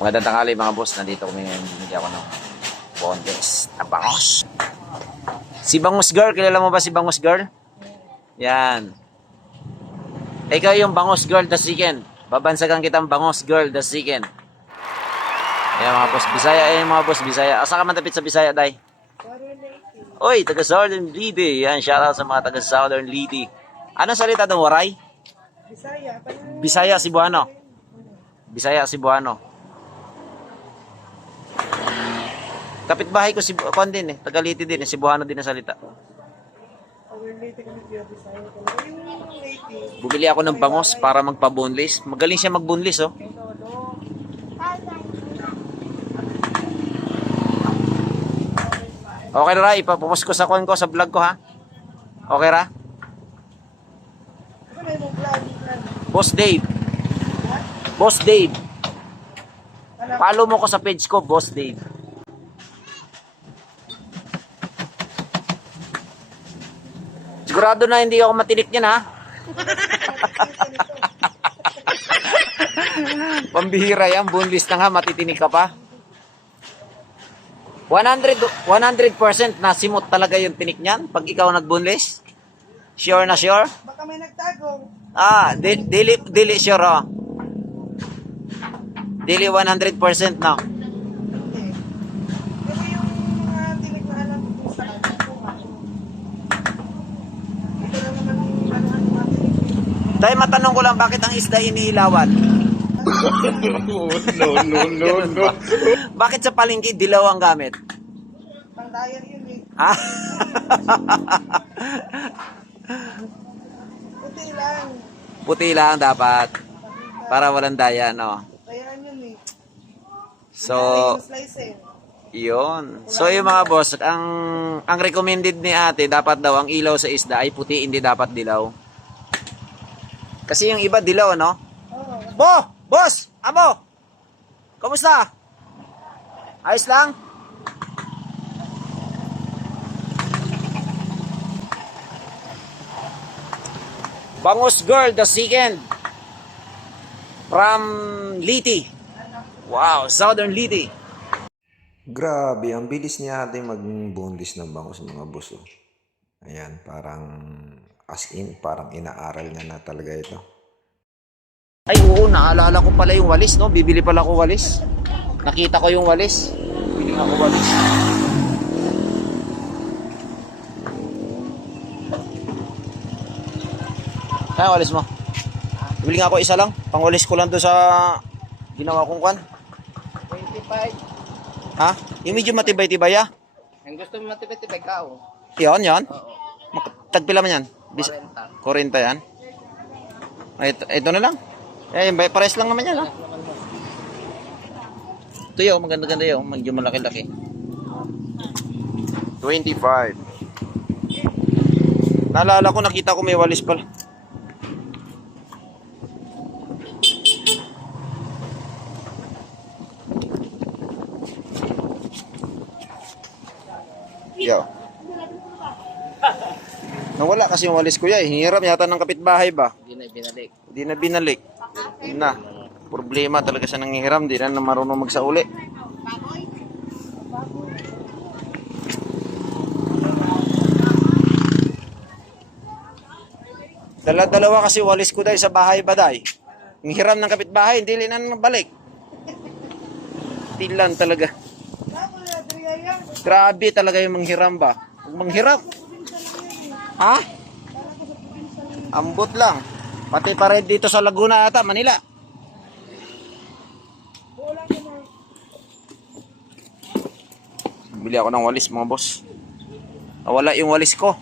Magandang tanghali mga boss, nandito kami ngayon, bumili ako ng Bondes na bangos. Si Bangus Girl, kilala mo ba si Bangus Girl? Yan. Ikaw yung Bangus Girl the second. Babansagan kitang Bangus Girl the second. Yan mga boss, Bisaya, mga boss, Bisaya. Asa ka matapit sa Bisaya, day? Oy, taga Southern Leyte. Yan, shoutout sa mga taga Southern Leyte. Ano salita doon, Waray? Bisaya. Bisaya, Cebuano. Bisaya, Cebuano. Kapitbahay ko si Kon din taga Leyte din, Cebuano din ang salita. Bumili ako ng bangos para magpa-boneless. Magaling siya mag-boneless, oh. Okay ra, ipapost ko sa kon ko sa vlog ko, ha. Okay ra? Boss Dave. Boss Dave. Follow mo ko sa page ko, Boss Dave. Sigurado na hindi ako matinik niyan, ha? Pambihira yan, boneless na nga, matitinik ka pa. 100% na simot talaga yung tinik niyan pag ikaw nag-boneless. Sure na sure? Baka may nagtagong. Dili sure, oh. Dili 100% na. Kasi yung mga tinig na alam ko sa akin. Ito lang naman yung mga tinig. Dahil matanong ko lang, bakit ang isda iniilawan? No. Bakit sa palengke dilaw ang gamit? Pang-diet yun eh. Ah? Puti lang. Puti lang dapat. Para walang daya, no? Kayaan yun eh. So, Yung slice eh. yun. So, yung mga boss, ang recommended ni ate, dapat daw ang ilaw sa isda ay puti, hindi dapat dilaw. Kasi yung iba dilaw, no? Oo. Boss! Amo! Kamusta? Ayos lang? Bangus Girl the second. From Leyte. Wow, Southern Leyte. Grabe, ang bilis niya ating mag-boneless ng bangus mga boss. Oh. Ayan, parang as in, parang inaaral niya na talaga ito. Ay oo, naalala ko pala yung walis, no? Bibili pala ko walis. Nakita ko yung walis. Bibili nga ako walis. Kaya walis mo? Bibili nga ako isa lang. Pangwalis ko lang doon sa ginawa kong kwan. 25. Ha? Yung medyo matibay-tibay, ah. Ang gusto mo matipid-tipid ka oh. Yan. Oo. Tagpila man yan? 40. 40 yan. Ay, ito na lang. Eh, pares lang naman yan, ha? Ito yun, maganda-ganda yun. Medyo malaki-laki. 25. Naalala ko, nakita ko may walis pala. Yo. Nawala kasi yung walis ko ya. Hiniram yata ng kapitbahay ba? Hindi na binalik. Na. Problema talaga siya nang hiram. Hindi na marunong magsauli. Dalawa kasi walis ko dahil sa bahay baday. Yung hiram ng kapitbahay, hindi na nabalik. Tilan talaga. Grabe talaga yung manghiram ba? Kung manghiram. Ha? Ambot lang. Pati pa rin dito sa Laguna ata, Manila. Bili ako ng walis mga boss. Nawala yung walis ko.